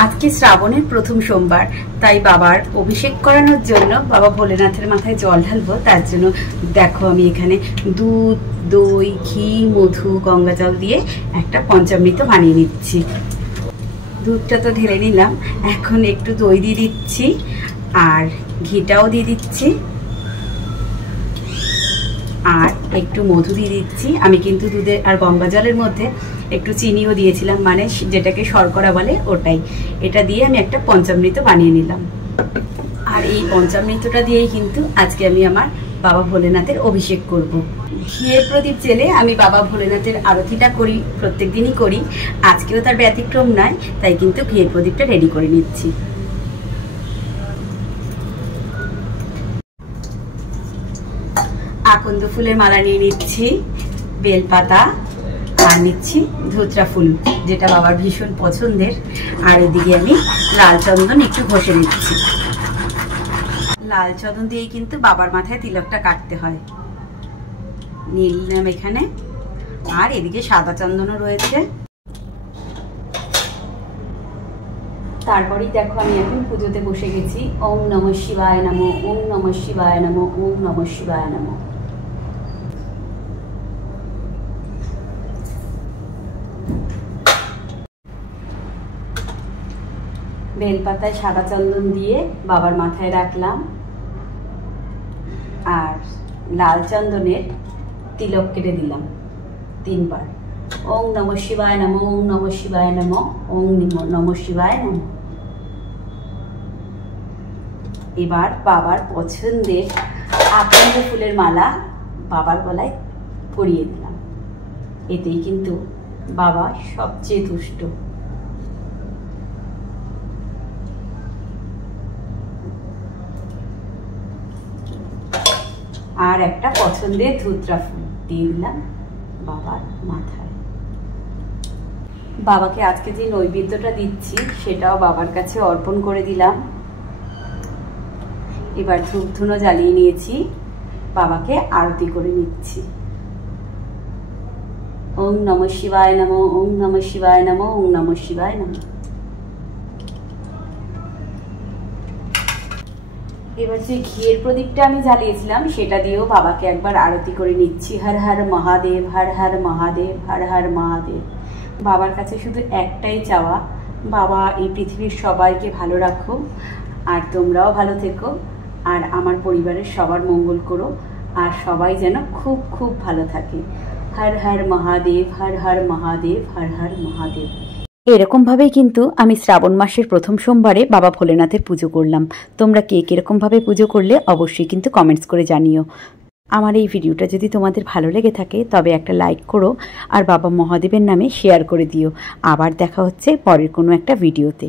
আজকে শ্রাবণের প্রথম সোমবার, তাই বাবার অভিষেক করানোর জন্য বাবা ভোলেনাথের মাথায় জল ঢালবো। তার জন্য দেখো আমি এখানে দুধ, দই, ঘি, মধু, গঙ্গা জল দিয়ে একটা পঞ্চামৃত বানিয়ে নিচ্ছি। দুধটা তো ঢেলে নিলাম, এখন একটু দই দিয়ে দিচ্ছি আর ঘিটাও দিয়ে দিচ্ছি আর একটু মধু দিয়ে দিচ্ছি। আমি কিন্তু দুধে আর গঙ্গা জলের মধ্যে একটু চিনিও দিয়েছিলাম, মানে যেটাকে শর্করা বলে ওটাই। এটা দিয়ে আমি একটা পঞ্চামৃত বানিয়ে নিলাম। আর এই পঞ্চামৃতটা দিয়েই কিন্তু আজকে আমি আমার বাবা ভোলেনাথের অভিষেক করব। ঘিয়ের প্রদীপ জেলে আমি বাবা ভোলেনাথের আরতিটা করি, প্রত্যেক দিনই করি, আজকেও তার ব্যতিক্রম নয়। তাই কিন্তু ঘিয়ের প্রদীপটা রেডি করে নিচ্ছি। আকন্দ ফুলের মালা নিয়ে নিচ্ছি, বেলপাতা আর নিচ্ছি ধুতরা ফুল, যেটা বাবার ভীষণ পছন্দের। আর এদিকে আমি লাল চন্দন একটু ঘষে নিচ্ছি। লাল চন্দন দিয়ে কিন্তু বাবার মাথায় তিলকটা কাটতে হয়। নিলাম এখানে, আর এদিকে সাদা চন্দনও রয়েছে। তারপরেই দেখো আমি এখন পুজোতে বসে গেছি। ওম নমঃ শিবায় নমঃ, ওম নমঃ শিবায় নমঃ, ওম নমঃ শিবায় নমঃ। বেলপাতায় সাদা চন্দন দিয়ে বাবার মাথায় রাখলাম আর লাল চন্দনের তিলক কেটে দিলাম 3 বার। ওম নমঃ শিবায় নমঃ, ওম নমঃ শিবায় নমঃ, ওম নমঃ শিবায় নমঃ। এবার বাবার পছন্দের আকন্দ ফুলের মালা বাবার গলায় পরিয়ে দিলাম। এতেই কিন্তু বাবা সবচেয়ে তুষ্ট। আর একটা পছন্দের ধুতরা ফুল দিয়ে দিলাম বাবার মাথায়। বাবাকে আজকে যে নৈবেদ্যটা দিচ্ছি সেটাও বাবার কাছে অর্পণ করে দিলাম। এবার ধূপ ধুনো জ্বালিয়ে নিয়েছি, বাবাকে আরতি করে নিচ্ছি। ওম নমঃ শিবায় নমঃ, ওম নমঃ শিবায় নমঃ, ওম নমঃ শিবায় নমঃ। এবার যে ঘিয়ের প্রদীপটা আমি জ্বালিয়েছিলাম সেটা দিয়েও বাবাকে একবার আরতি করে নিচ্ছি। হর হর মহাদেব, হর হর মহাদেব, হর হর মহাদেব। বাবার কাছে শুধু একটাই চাওয়া, বাবা এই পৃথিবীর সবাইকে ভালো রাখো, আর তোমরাও ভালো থেকো, আর আমার পরিবারের সবার মঙ্গল করো, আর সবাই যেন খুব খুব ভালো থাকে। হর হর মহাদেব, হর হর মহাদেব, হর হর মহাদেব। এরকমভাবেই কিন্তু আমি শ্রাবণ মাসের প্রথম সোমবারে বাবা ভোলেনাথের পুজো করলাম। তোমরা কে কীরকমভাবে পুজো করলে অবশ্যই কিন্তু কমেন্টস করে জানিও। আমার এই ভিডিওটা যদি তোমাদের ভালো লেগে থাকে তবে একটা লাইক করো আর বাবা মহাদেবের নামে শেয়ার করে দিও। আবার দেখা হচ্ছে পরের কোনো একটা ভিডিওতে।